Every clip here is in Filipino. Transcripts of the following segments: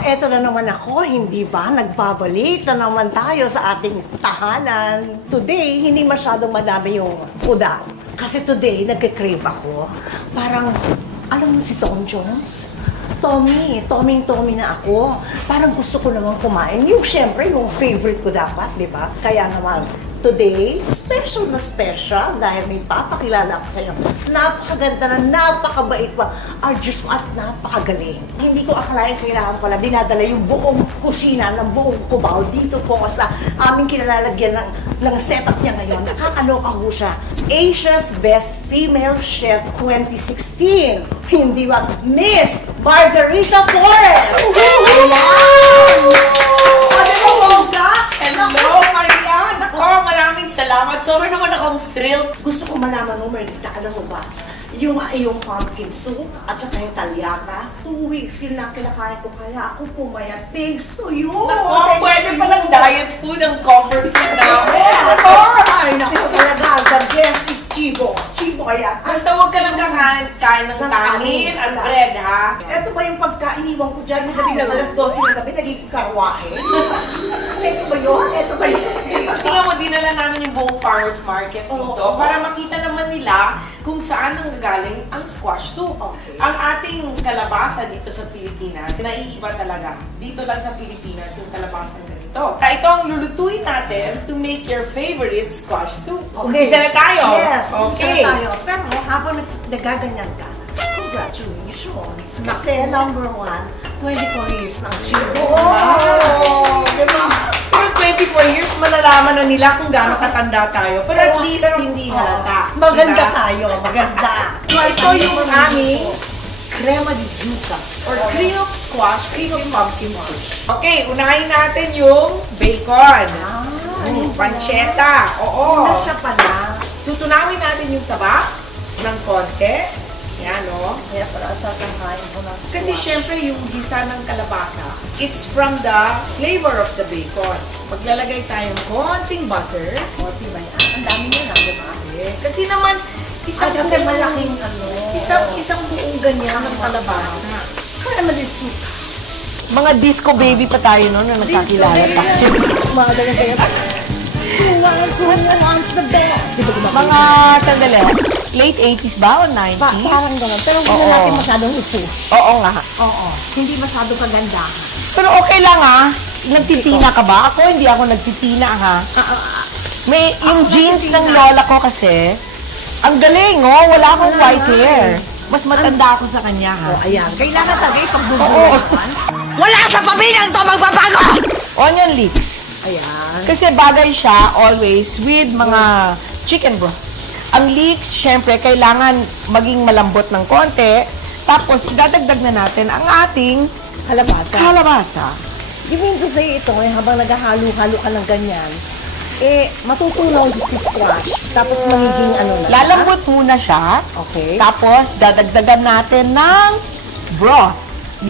eto na naman ako, hindi ba? Nagbabalik na naman tayo sa ating tahanan. Today, hindi masyadong madami yung uda. Kasi today, nagka-crave ako. Parang, alam mo si Tom Jones? Tommy, Tommy, Tommy na ako. Parang gusto ko naman kumain. Yung syempre, yung favorite ko dapat, di ba? Kaya naman, today, special na special dahil may papakilala ako sa inyo. Napakaganda na, napakabait pa. Arjus at napakagaling. Hindi ko akalain kailangan pala dinadala yung buong kusina ng buong Cubao dito po sa aming kinalalagyan ng, ng setup niya ngayon. Nakakaloka ho siya. Asia's Best Female Chef 2016. Hindi ba? Miss Margarita Flores! Ayan! Ano? Hello, Maria! Nako, maraming salamat. Sobrang naman akong thrilled. Gusto ko malaman mo, Margarita, alam mo ba? Yung yung pumpkin soup at saka yung talyata, two weeks yun lang kinakain ko kaya ako pumayat. Thanks to you! Thanks pwede palang diet food ang comfort food namin. Ako! Ay, naku talaga, the best is Chibo. Chibo, ayan. Basta huwag ka lang kakain kain ng Ng kanin kanin, at bread, ha? Ito ba yung pagkainiwan ko dyan? Magaling na alas 12 ng gabi, nagiging karwahe. Ito ba yun? Ito ba yun? Dinala namin yung buong farmer's market Oo. dito para makita naman nila kung saan ang gagaling ang squash soup. Okay. Ang ating kalabasa dito sa Pilipinas, naiiba talaga. Dito lang sa Pilipinas yung kalabasa ganito. Kaya ito ang lulutuin natin to make your favorite squash soup. Umpisa na tayo. Yes, Okay. na tayo. Pero habang nags- nagaganyan ka, congratulations. Kasi number one, 24 years ng Chibo. Wow! Diba? Pero 24 years, malalaman na nila kung gaano katanda tayo. Pero at least hindi halata. Maganda Diba? tayo, maganda. So, ito yung aming crema di zucca or cream of squash, cream of pumpkin soup. Okay, unahin natin yung bacon. Ah, Mm, pancetta. Oo. Una siya pala. Tutunawin natin yung taba ng konti. Yan, o. Kaya para sa kakain ko ng Kasi syempre yung gisa ng kalabasa, it's from the flavor of the bacon. Maglalagay tayong konting butter. Konti ba yan? Ang dami niya na, di ba? Eh, Kasi naman, isang Ay, kasi buong- malaking ano. Isang, isang buong ganyan ng kalabasa. Kaya naman din. Mga disco baby pa tayo noon na nagkakilala pa. Mga ganyan kayo. Wants, who wants the best? Di ba? Mga, sandali, late 80s ba o 90s? Pa- parang gano'n. Pero hindi Oo. na natin masyadong ipo. Oo nga. Oo. Hindi masyadong kagandahan. Pero okay lang ah. Nagtitina ka ba? Ako hindi ako nagtitina ha. May, yung jeans ng lola ko kasi, ang galing oh, wala akong Wala white nga hair. Mas matanda ako sa kanya ha. Oh, ayan. Kailangan talaga Oo. ipagdudulan. Wala sa pamilyang to magbabago! Onion leeks. Ayan. Kasi bagay siya always with mga chicken broth. Ang leeks, syempre, kailangan maging malambot ng konti. Tapos, dadagdag na natin ang ating Kalabasa. kalabasa. Giving ko sa'yo ito, eh, habang naghahalo-halo ka ng ganyan, eh, matutunaw si squash. Tapos magiging ano na. Lalambot muna siya. Okay. Tapos, dadagdagan natin ng broth.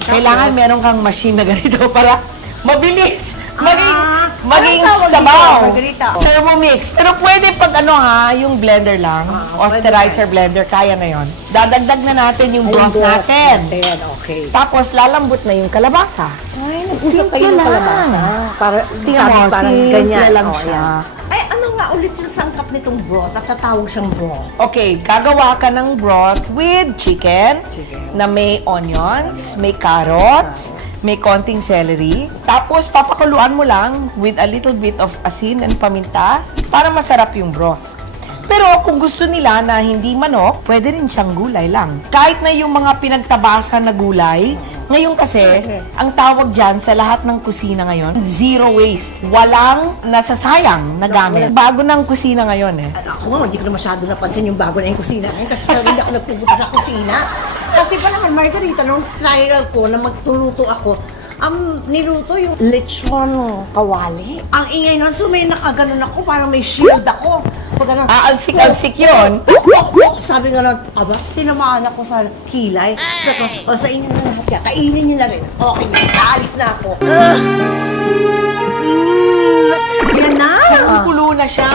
Kailangan meron kang machine na ganito para mabilis. Maging, Ah, maging anong tawag sabaw. dito, Margarita? Thermomix. Pero pwede pag ano ha, yung blender lang. Ah, Osterizer blender, kaya na yon. Dadagdag na natin yung broth natin. natin. Okay. Tapos, lalambot na yung kalabasa. Ay, Simple kayo ng lang. kalabasa. Para, Tingnan sabi mo, parang simple ganyan. lang Oh, siya. ayan. Ay, ano nga ulit yung sangkap nitong broth? At tatawag siyang broth. Okay, gagawa ka ng broth with chicken, Chicken. na may onions, may carrots, may konting celery. Tapos, papakuluan mo lang with a little bit of asin and paminta para masarap yung broth. Pero kung gusto nila na hindi manok, pwede rin siyang gulay lang. Kahit na yung mga pinagtabasan na gulay, ngayon kasi, ang tawag dyan sa lahat ng kusina ngayon, zero waste. Walang nasasayang na gamit. Bago ng kusina ngayon eh. Ako nga, hindi ko na masyado napansin yung bago na yung kusina ngayon kasi talaga hindi ako nagpupunta sa kusina. Kasi pala, Margarita, nung trial ko na magtuluto ako, ang niluto yung lechon kawali. Ang ingay nun, so may nakaganon ako, parang may shield ako. Pag ganun, Ah, alsik-alsik yun. Wok, wok, wok. Sabi nga nun, aba, tinamaan ako sa kilay. Sabi ko, o sa inyo na lahat yan, kainin niyo na rin. Okay, naalis na ako. Ah! Mm, yan na! Kulo na siya.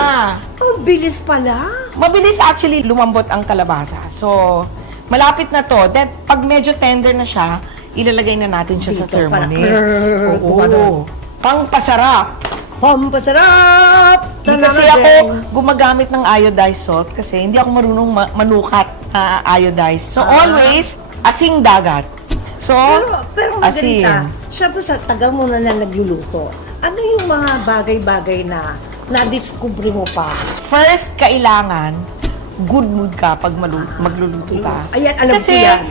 Ang bilis pala. Mabilis actually lumambot ang kalabasa. So, malapit na to. Then, pag medyo tender na siya, ilalagay na natin siya sa Dito, para- Thermomix. Brrr, Oo. gumanon. Pangpasarap. Pampasarap! Di kasi ako gumagamit ng iodized salt kasi hindi ako marunong ma- manukat na iodized. So, Ah. always, asing dagat. So, Pero, pero asin. Margarita, syempre sa tagal mo na na nagluluto, ano yung mga bagay-bagay na na-discover mo pa? First, kailangan good mood ka pag malu- magluluto ka. Ayan, alam ko Kasi, yan.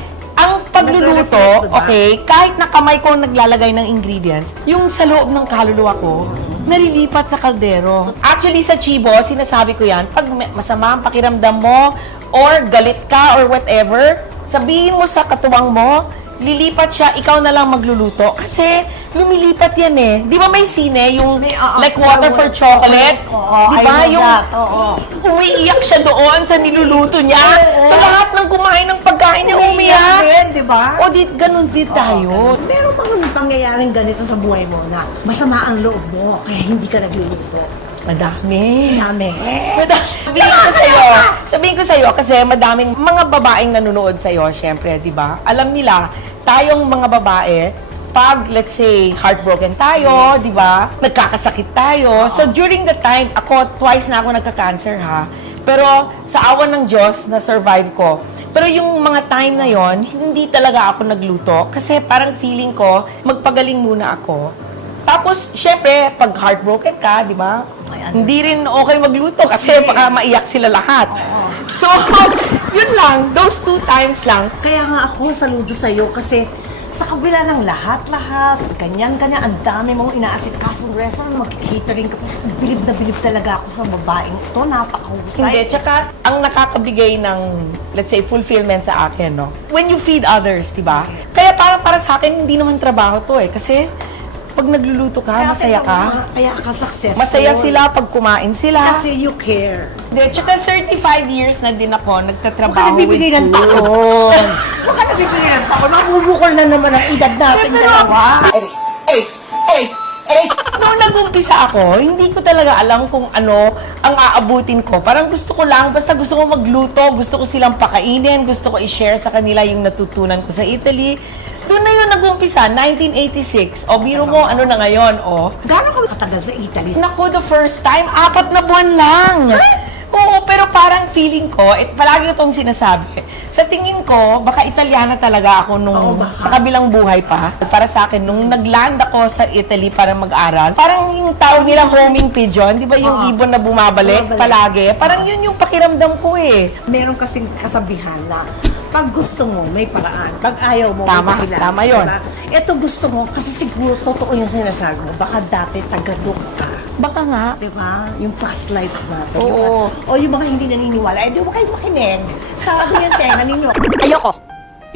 Pagluluto, diba? okay, kahit na kamay ko naglalagay ng ingredients, yung sa loob ng kaluluwa ko, nalilipat sa kaldero. Actually, sa Chibo, sinasabi ko yan, pag masama ang pakiramdam mo, or galit ka, or whatever, sabihin mo sa katuwang mo, lilipat siya, ikaw na lang magluluto. Kasi, lumilipat yan eh. Di ba may sine, yung May, oo, like water for chocolate? Oo, Di I ba? know Yung that, oo. umiiyak siya doon sa niluluto niya. Oo. Sa lahat ng kumain ng pagkain niya umiyak. din, di ba? O di, ganun din tayo. Meron bang pangyayaring ganito sa buhay mo na masama ang loob mo kaya hindi ka nagluluto? Madami. Dami. Madami. Sabihin ko sa'yo, sabihin ko sa'yo, kasi madaming mga babaeng nanonood sa'yo, syempre, di ba? Alam nila, tayong mga babae, pag, let's say, heartbroken tayo, di ba? Nagkakasakit tayo. So, during the time, ako, twice na ako nagka-cancer, ha? Pero, sa awan ng Diyos, na-survive ko. Pero yung mga time na yon hindi talaga ako nagluto. Kasi parang feeling ko, magpagaling muna ako. Tapos, syempre, pag heartbroken ka, di ba? Ano? Hindi rin okay magluto kasi baka maiyak sila lahat. Oo. So, yun lang. Those two times lang. Kaya nga ako saludo sa'yo kasi sa kabila ng lahat-lahat, ganyan-ganyan, ang dami mong inaasikaso ng restaurant, magkikita ka pa. Bilib na bilib talaga ako sa babaeng ito, napakahusay. Hindi, tsaka ang nakakabigay ng, let's say, fulfillment sa akin, no? When you feed others, di ba? Kaya parang para sa akin, hindi naman trabaho to eh. Kasi pag nagluluto ka, Kaya masaya ka. mo, Kaya ka successful. Masaya sila pag kumain sila. Kasi you care. Hindi, tsaka 35 years na din ako Huwag nagtatrabaho ka nabibigay ng taon. Huwag ka nabibigay ng taon. Mabubukol na naman ang edad natin Pero- dalawa. Ace, ace, ace, ace. Noong nag-umpisa ako, hindi ko talaga alam kung ano ang aabutin ko. Parang gusto ko lang, basta gusto ko magluto, gusto ko silang pakainin, gusto ko i-share sa kanila yung natutunan ko sa Italy. Doon na yun nag-umpisa, 1986. O, biro mo, ano na ngayon, o. Gano'n ka katagal sa Italy? Nako, the first time, apat na buwan lang. Oo, pero parang feeling ko, eh, palagi itong sinasabi. Sa tingin ko, baka Italiana talaga ako Oo, nung baka. sa kabilang buhay pa. Para sa akin, nung nag-land ako sa Italy para mag-aral, parang yung tawag nila homing pigeon, di ba yung Oo. ibon na bumabalik, Bumabalik. palagi? Parang yun yung pakiramdam ko eh. Meron kasing kasabihan na pag gusto mo, may paraan. Pag ayaw mo, Tama, may dahilan. tama yun. Diba? Ito gusto mo, kasi siguro totoo yung sinasabi mo. Baka dati tagadok ka. Baka nga. Di ba? Yung past life natin. Oo. Yung, o yung mga hindi naniniwala, eh di ba kayo makinig? Sa akin yung tenga ninyo. Ayoko.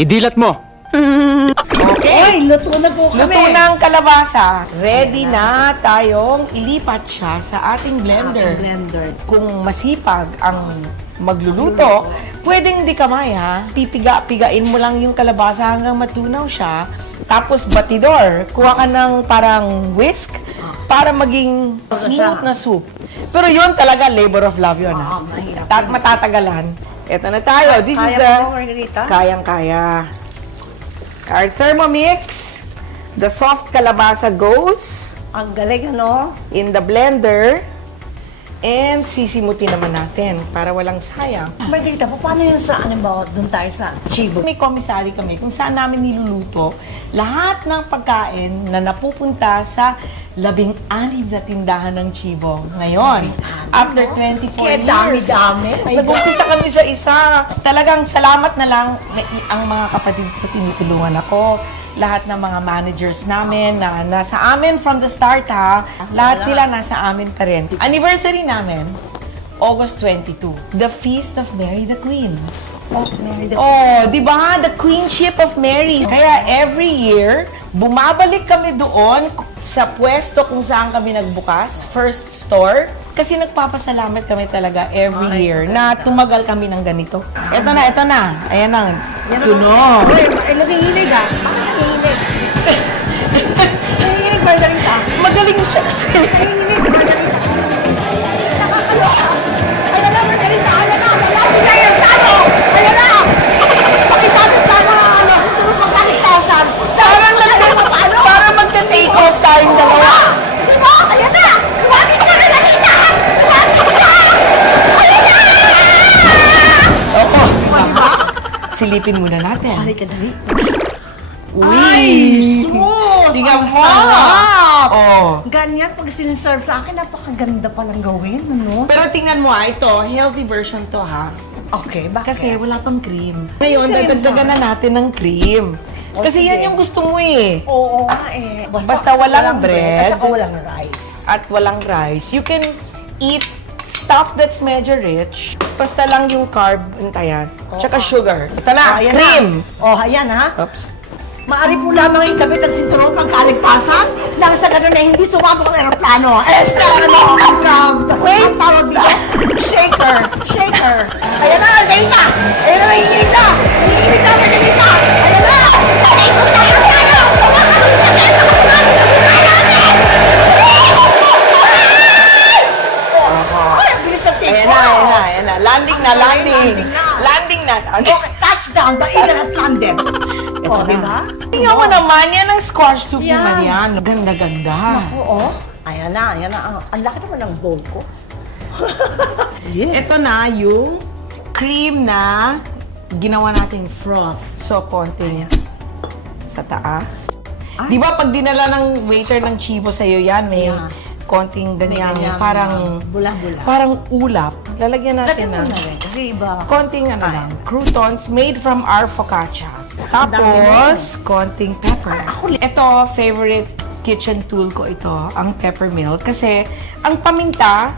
Idilat mo. Okay. Oy, luto na po kami. Luto na ang kalabasa. Ready na tayong ilipat siya sa ating blender. Sa ating blender. kung masipag ang magluluto, pwedeng di kamay ha. Pipiga-pigain mo lang yung kalabasa hanggang matunaw siya. Tapos batidor, kuha ka ng parang whisk para maging smooth na soup. Pero yun talaga labor of love yun ha. Mahirap yun. matatagalan. Ito na tayo. This is Kaya the... mo, Margarita? Kayang-kaya. Our Thermomix. The soft kalabasa goes Ang galing, ano? in the blender. And sisimutin naman natin para walang sayang. Margarita, paano yun sa, ano ba, doon tayo sa Chibo? May commissary kami kung saan namin niluluto lahat ng pagkain na napupunta sa labing-anim na tindahan ng Chibo. Ngayon, after 24 Kaya years. dami-dami. Nag-umpisa kami sa isa. Talagang salamat na lang na i- ang mga kapatid ko tinutulungan ako. Lahat ng mga managers namin na nasa amin from the start ha. Lahat sila nasa amin pa rin. Anniversary namin, August 22. The Feast of Mary the Queen. Oh, Mary, the- Oh, di ba? The Queenship of Mary. Kaya every year, bumabalik kami doon sa pwesto kung saan kami nagbukas, first store. Kasi nagpapasalamat kami talaga every Ay, year na tumagal kami ng ganito. Ito na, ito na. Ayan na. Yan Tunog. Ay, nanginginig ah. Bakit nanginginig? nanginginig, Margarita. Magaling siya kasi. kayong dalawa. Ah! Diba? Ayan na! Lumapit ka na nakita! Lumapit ka! Ayan na! Opo. Oh, diba? Silipin muna natin. Ay, kadali. Uy! Ay, sus! Ang sarap! Oh. Ganyan, pag sinserve sa akin, napakaganda palang gawin, ano? Pero tingnan mo ah, ito, healthy version to ha. Okay, bakit? Kasi wala pang cream. Ngayon, dadagdagan na natin ng cream. O, Kasi sige. yan yung gusto mo eh. Oo nga eh. Basta walang bread. At saka walang rice. At walang rice. You can eat stuff that's medyo rich. Basta lang yung carb, yan. Tsaka sugar. Ito na, Oh, ayan cream. Na. Oh, ayan ha. Oops. Maari po lamang ikabit ang sinturon pang kaligpasan nang sa ganun na hindi sumabog ang aeroplano. Extra, ano, ang, um, wait, tawag dito, shaker, shaker. Ayan na, ganyan na. Ayan na, nanginginig na. Nanginginig na, nanginginig na. Landing na, landing. landing na. Landing na. Okay, touchdown, the eagle has landed. Ito Oh, na. di ba? Tingnan mo naman, yan ang squash soup Yan. naman yan. Ganda-ganda. Oo. Ayan na, ayan na. Ang, ang laki naman ng bowl ko. yeah. Ito na yung cream na ginawa nating froth. So, konting sa taas. Di ba pag dinala ng waiter ng chibo sa'yo yan, may Yeah. Konting ganyan, ganyan, parang, bula-bula. parang ulap. Lalagyan natin Lagyan na rin, kasi iba. konting ano lang, croutons made from our focaccia. Tapos, konting pepper. Ito, favorite kitchen tool ko ito, ang peppermill. Kasi, ang paminta,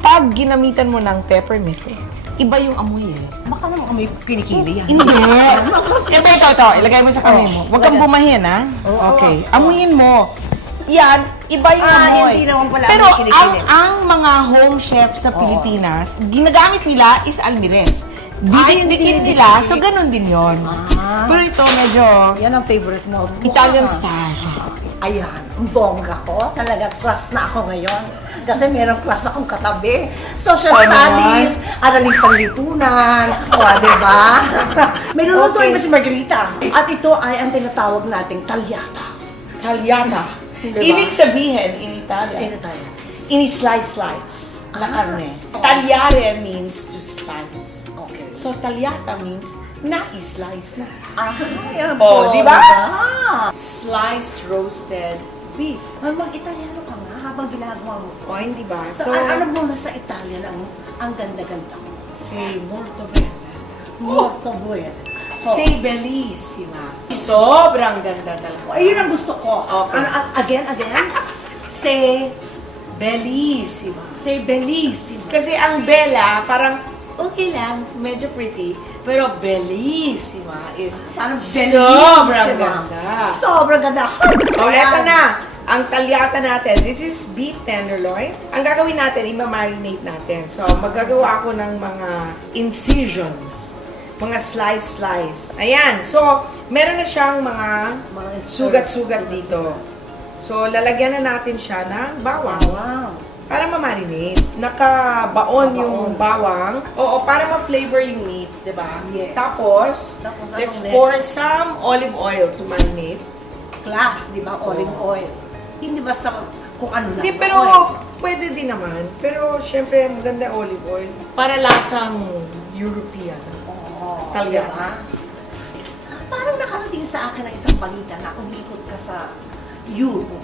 pag ginamitan mo ng peppermint, iba yung amoy eh. Baka naman kami kinikili yan. Hindi. ito, ito, ito. Ilagay mo sa kamay mo. Huwag kang bumahin, ha? Okay. Amuyin mo. Yan, iba yung Ah, amoy. hindi naman pala Pero amoy ang, ang mga home chef sa Pilipinas, ginagamit nila is almires. Didikdikin hindi, nila, hindi. so ganun din yon. Ah. Pero ito medyo Yan ang favorite mo. Italian Mukha. style. Ayan, ang bongga ko. Talaga class na ako ngayon. Kasi merong class akong katabi. Social Oo studies, araling panlipunan. O, di ba? May lulutuin Okay. ba si Margarita? At ito ay ang tinatawag nating talyata. Tagliata. Diba? Ibig sabihin, in Italia, Ano tayo? ini-slice-slice na karne. Tagliare means to slice. Okay. So, tagliata means na-slice na. Ah, Oh, di ba? Sliced roasted beef. Ay, mag-Italiano ka nga habang ginagawa mo. O, hindi ba? So, So, an- ano muna sa Italian ang, ang ganda-ganda ko? say molto bene. Molto buono. Say bellissima. Sobrang ganda talaga. Ayun ang gusto ko. Okay. Ano, a- again, again. Say, Bellissima. say bellissimo. Kasi ang Bella, parang okay lang, medyo pretty. Pero bellissima is Parang sobrang bellissima. ganda. Sobrang ganda. O, Ayan. eto na. Ang talyata natin, this is beef tenderloin. Ang gagawin natin, i-marinate natin. So, magagawa ako ng mga incisions. Mga slice-slice. Ayan. So, meron na siyang mga sugat-sugat dito. So, lalagyan na natin siya ng bawang. Wow. Para ma-marinate. Nakabaon yung bawang. Oo, para ma-flavor yung meat, di ba? Yes. Tapos, Tapos anong let's next? pour some olive oil to marinate. Class, di ba? Olive oil. Hindi basta kung ano lang. Hindi, pero pwede din naman. Pero, syempre, maganda olive oil. Para lasang European. Diba? Parang nakarating sa akin ang isang balita na umikot ka sa Europe.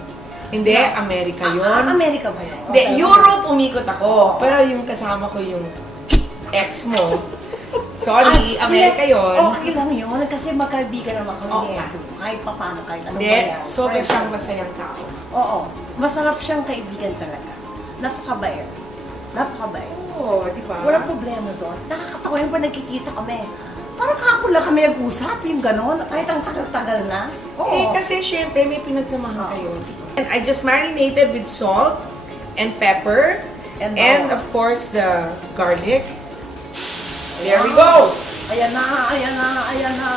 Hindi, Amerika Ah, yun. Amerika ba yun? Hindi, Okay. Europe umikot ako. Pero yung kasama ko yung ex mo. Sorry, Ah, Amerika hindi. yun. Okay lang yun. Kasi magkaibigan naman kami ni Edo. Kahit pa paano, kahit ano Hindi, ba yan. sobrang Friends. siyang masayang tao. Oo. Masarap siyang kaibigan talaga. Napakabait. Napakabait. Oo, di ba? Walang problema doon. Nakakatawa yung pa nagkikita kami. Parang kahapon lang kami nag-usap, yung gano'n. Kahit ang tagal-tagal na. Oo. Eh, kasi syempre may pinagsamahan Oo. kayo. And I just marinated with salt and pepper And and, bawang. of course the garlic. There we go. Ayan na, ayan na, ayan na.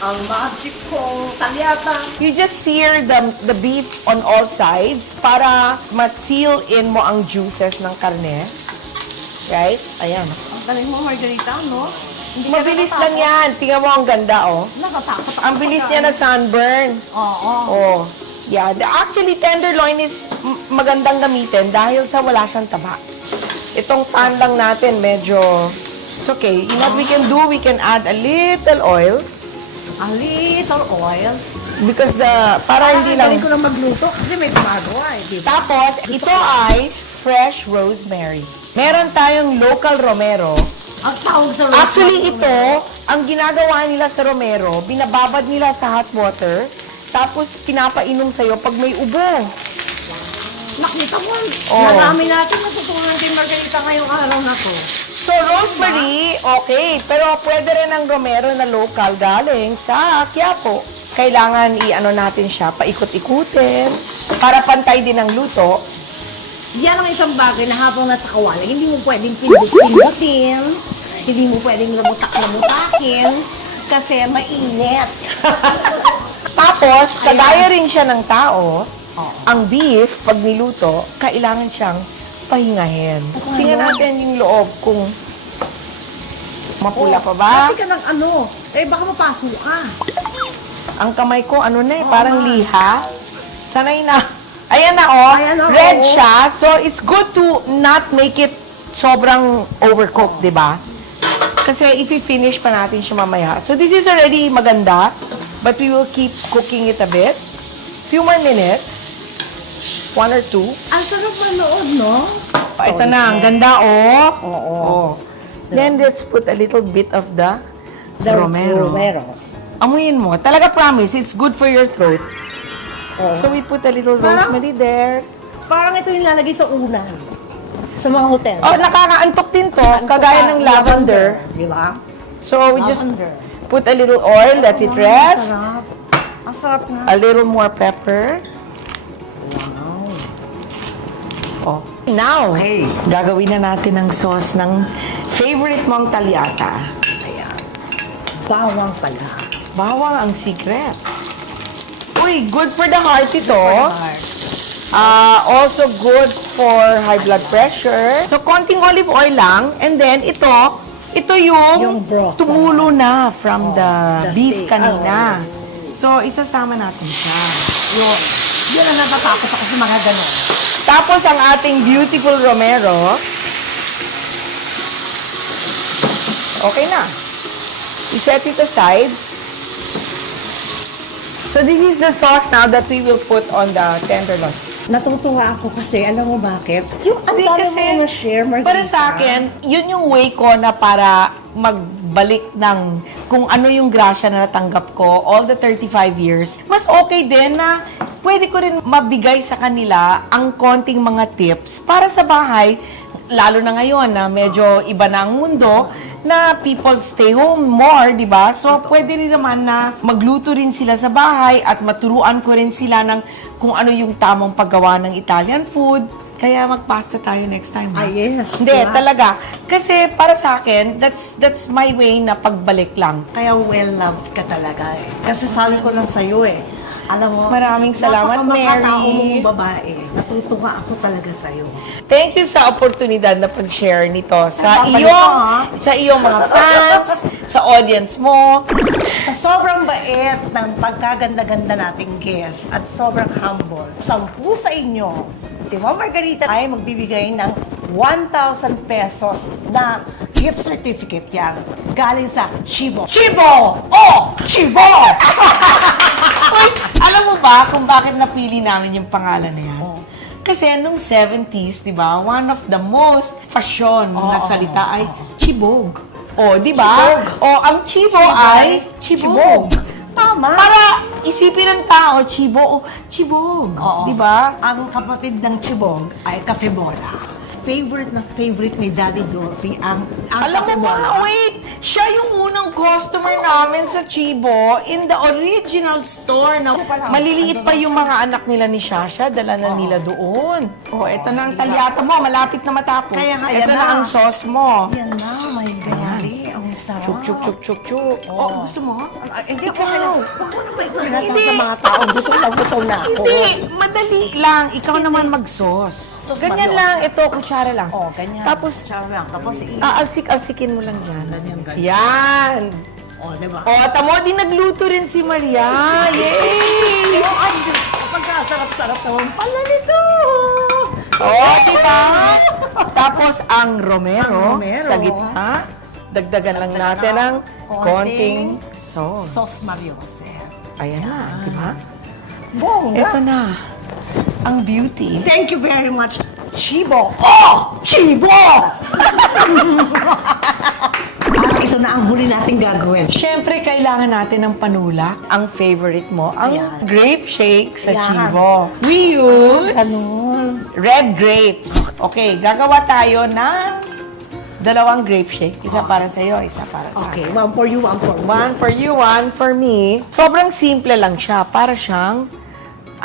Ang magic ko, talyata. You just sear the, the beef on all sides para ma-seal in mo ang juices ng karne. Right? Ayan. Ang galing mo, Margarita, no? Hindi ka Mabilis natatakot. lang yan. Tingnan mo ang ganda, oh. Nakatakot ako Ang bilis niya na sunburn. Oo. Oh. Yeah. The, actually, tenderloin is m- magandang gamitin dahil sa wala siyang taba. Itong pan lang natin, medyo it's okay. You know what we can do? We can add a little oil A little oil. because the para hindi lang Galing ko lang magluto kasi may gumagawa eh, di ba? Tapos, ito ay fresh rosemary. Meron tayong local romero. Ang tawag sa rosemary. Actually, ito, ang ginagawa nila sa romero, binababad nila sa hot water, tapos pinapainom sa'yo pag may ubo. Nakita mo, Oh. marami natin natutunan kay Margarita ngayong araw na to. So, rosemary, okay. Pero pwede rin ang romero na local galing sa Quiapo. Kailangan i-ano natin siya, paikot-ikutin, para pantay din ang luto. Yan ang isang bagay na habang nasa kawali, hindi mo pwedeng pindut-pindutin, hindi mo pwedeng lamutak-lamutakin, kasi mainit. Tapos, kagaya rin siya ng tao, ang beef, pag niluto, kailangan siyang pahingahin. Tingnan natin yung loob kung mapula pa ba. Pati ka ng ano, eh baka mapasok ka. Ang kamay ko, ano na eh, parang liha. Sanay na. Ayan na oh, Ayan na, red oo. siya. So, it's good to not make it sobrang overcooked, di ba? Kasi i-finish pa natin siya mamaya. So, this is already maganda. But we will keep cooking it a bit. Few more minutes. One or two. Ang sarap manood, no? Oh, ito na, ang ganda, oh. Oo. Oh. Then, let's put a little bit of the, The romero. romero. Amuyin mo. Talaga promise, it's good for your throat. So, we put a little Parang- rosemary there. Parang ito yung lalagay sa unan. Sa mga hotel. Oh, nakakaantok din to, kagaya ng lavender. Di ba? So, we just Lavender. put a little oil, let it Ang rest. sarap. Ang sarap na. A little more pepper. Wow. Oh. Now, Okay. gagawin na natin ang sauce ng favorite mong talyata. Ayan. Bawang pala. Bawang ang secret. Uy, good for the heart ito. Ah, also good for high blood pressure. So, konting olive oil lang. And then, ito, ito yung, Yung broth. tumulo na from the, the beef steak. kanina. Oh, So, isasama natin siya. Yun. Yun ang natatakot ako sa mga ganon. Tapos, ang ating beautiful romero. Okay na. I-set it aside. So, this is the sauce now that we will put on the tenderloin. Natutuwa ako kasi, alam mo bakit? Yung ang dami mo na-share, Margarita. Para sa akin, yun yung way ko na para magbalik ng kung ano yung grasya na natanggap ko all the 35 years. Mas okay din na pwede ko rin mabigay sa kanila ang konting mga tips para sa bahay, lalo na ngayon na medyo iba na ang mundo, na people stay home more, di ba? So, pwede rin naman na magluto rin sila sa bahay at maturuan ko rin sila ng kung ano yung tamang paggawa ng Italian food. Kaya magpasta tayo next time. ha? Ah, yes, Hindi, diba? talaga. Kasi para sa akin, that's that's my way na pagbalik lang. Kaya well-loved ka talaga eh. Kasi sabi ko lang sa'yo eh. Alam mo, Maraming salamat, napakamakatao Mary. mong babae. Natutuwa ako talaga sa'yo. Thank you sa oportunidad na pag-share nito sa iyong ka, ha? sa iyong mga fans, sa audience mo. Sa sobrang bait ng pagkaganda-ganda nating guest at sobrang humble, sampu sa inyo, si Ma'am Margarita ay magbibigay ng 1,000 pesos na gift certificate yan. Galing sa Chibo. Chibo! Oh! Chibo! Uy, alam mo ba kung bakit napili namin yung pangalan na yan? Oo. Kasi nung 70s, di ba, one of the most fashion na Oo, salita oo, ay oo. chibog. O, di ba? Chibog. O, ang chibo ay chibog. Tama. Para isipin ng tao, chibo o chibog. Oo. Di ba? Ang kapatid ng Chibog ay Cafe Bola. Favorite na favorite ni Daddy Dolphy ang, ang Alam mo ba, wait, siya yung unang customer namin sa Chibo in the original store na maliliit pa yung mga anak nila ni Shasha, dala na nila doon. Oh, eto na ang talyata mo, malapit na matapos. Kaya nga, yan na na. ang sauce mo. Yan na, my sarap. Chuk, chuk, chuk, chuk, chuk. Oh, gusto mo? Ah, hindi Ikaw. ako kaya. Huwag mo na ba ipinata Hindi. sa mga tao? Gutom na gutom na ako. Hindi, madali lang. Ikaw naman mag-sauce. Sauce Ganyan lang, ito, kutsara lang. Oh, ganyan. Tapos, Tsara lang. Tapos, i- aalsik-alsikin mo lang dyan. Ganyan, ganyan. Yan. oh, di ba? O, tamo, di nagluto rin si Maria. Yay! Oh, ay, Diyos ko, pagkasarap-sarap naman pala nito. O, diba? Tapos, ang romero, Ang romero. sa gitna. Dagdagan lang natin ng konting sauce. Sauce Mario Jose. Ayan na, di ba? Bongga. Ito na, ang beauty. Thank you very much, Chibo. Oh! Chibo! Parang ito na ang huli nating gagawin. Siyempre, kailangan natin ng panulak. Ang favorite mo, ang Ayan. grape shake sa Ayan. Chivo. We use Ganun. red grapes. Okay, gagawa tayo ng dalawang grape shake. Isa para sa iyo, isa para sa Okay, akin. one for you, one for me. One for you, one for me. Sobrang simple lang siya. Para siyang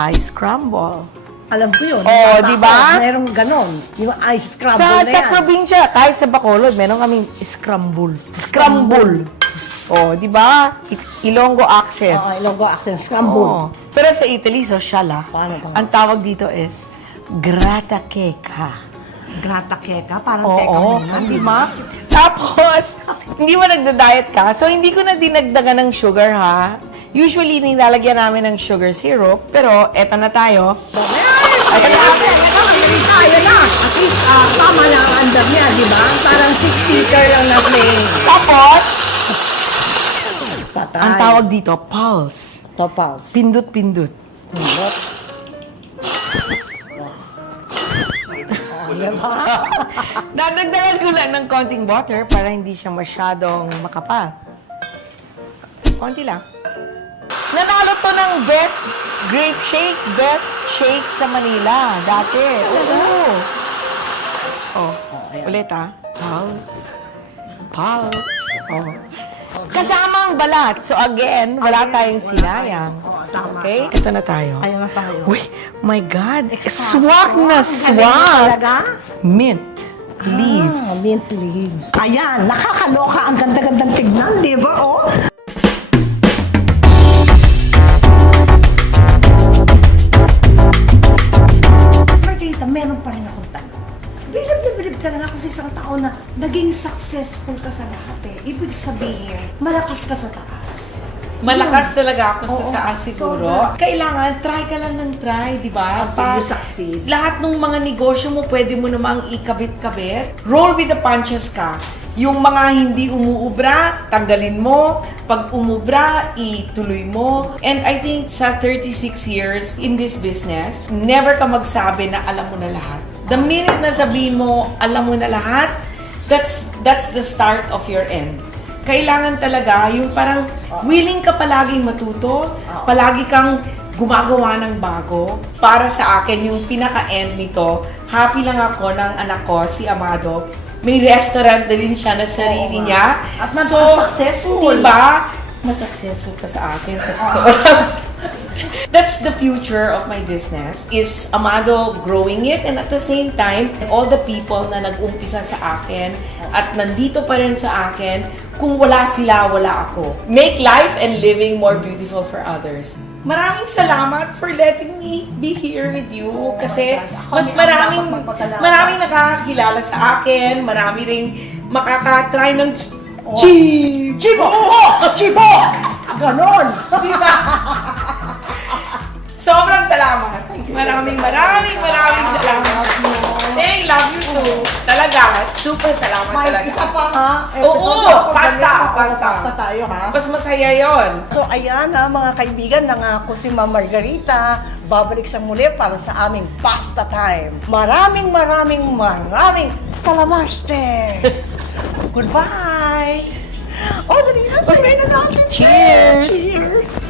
ice crumble. Alam ko yun. Oh, Bata di ba? ako, Merong ganon. Yung ice scramble Sa, na sa yan. probinsya, kahit sa Bacolod, meron kaming scramble. Scramble. Oh, di ba? I- Ilonggo accent. Oo, Ilonggo accent. Scramble. Oo. Pero sa Italy, social ah. Paano, paano? Ang tawag dito is grata queca. Grata keka. Parang Oo, teka muna. di ba? Tapos, hindi mo nagda-diet ka, so hindi ko na dinagdagan ng sugar ha. Usually, nilalagyan namin ng sugar syrup, pero eto na tayo. Ay, ay, Kaya na. At least, ah, tama na ang andam niya, di ba? Parang six-seater lang na plane. Tapos, Patay. ang tawag dito, pulse. Topals. Pindot-pindot. Dadagdagan ko lang ng konting water para hindi siya masyadong makapal. Konti lang. Nanalo to ng best grape shake, best shake sa Manila dati. Oo. Oh, ulit ah. Pulse. Pulse. Oh. Kasama ang balat. So again, wala tayong sinayang. Tama. Okay? Ito na tayo. Ayun na tayo. Uy, my God. Swak na Galing swak. Talaga? Mint. Leaves. Ah, mint leaves. Ayan, nakakaloka. Ang ganda-gandang tignan, di ba? Oh. Margarita, meron pa rin akong tanong. Bilib na bilib ka na nga ako sa isang tao na naging successful ka sa lahat eh. Ibig sabihin, malakas ka sa taas. Malakas talaga ako sa Oo, taas siguro. sobra. Kailangan, try ka lang ng try, di ba? Until you succeed. Lahat ng mga negosyo mo, pwede mo namang ikabit-kabit. Roll with the punches ka. Yung mga hindi umuubra, tanggalin mo. Pag umubra, ituloy mo. And I think sa 36 years in this business, never ka magsabi na alam mo na lahat. The minute na sabihin mo, alam mo na lahat, that's that's the start of your end kailangan talaga yung parang willing ka palaging matuto, palagi kang gumagawa ng bago. Para sa akin, yung pinaka-end nito, happy lang ako ng anak ko, si Amado. May restaurant na rin siya na sarili Oo niya. At napaka-successful. Diba? Mas successful pa sa akin sa totoo lang. That's the future of my business is Amado growing it and at the same time all the people na nag-umpisa sa akin at nandito pa rin sa akin kung wala sila wala ako. Make life and living more beautiful for others. Maraming salamat for letting me be here with you kasi mas maraming maraming nakakakilala sa akin, marami ring makaka-try ng chi Chibo! Oo! Chibo! Ganon! Diba? Sobrang salamat. Maraming maraming maraming salamat. Thank love you too. Talaga, super salamat May talaga. isa pa ha? Oo, Episode na pasta, ganyan. pasta. Pasta tayo ha? Mas masaya yon. So ayan ha, mga kaibigan, nangako si Ma'am Margarita, babalik siya muli para sa aming pasta time. Maraming maraming maraming salamaste! Goodbye! Oh, dali na, sabihin na natin. Cheers! Cheers!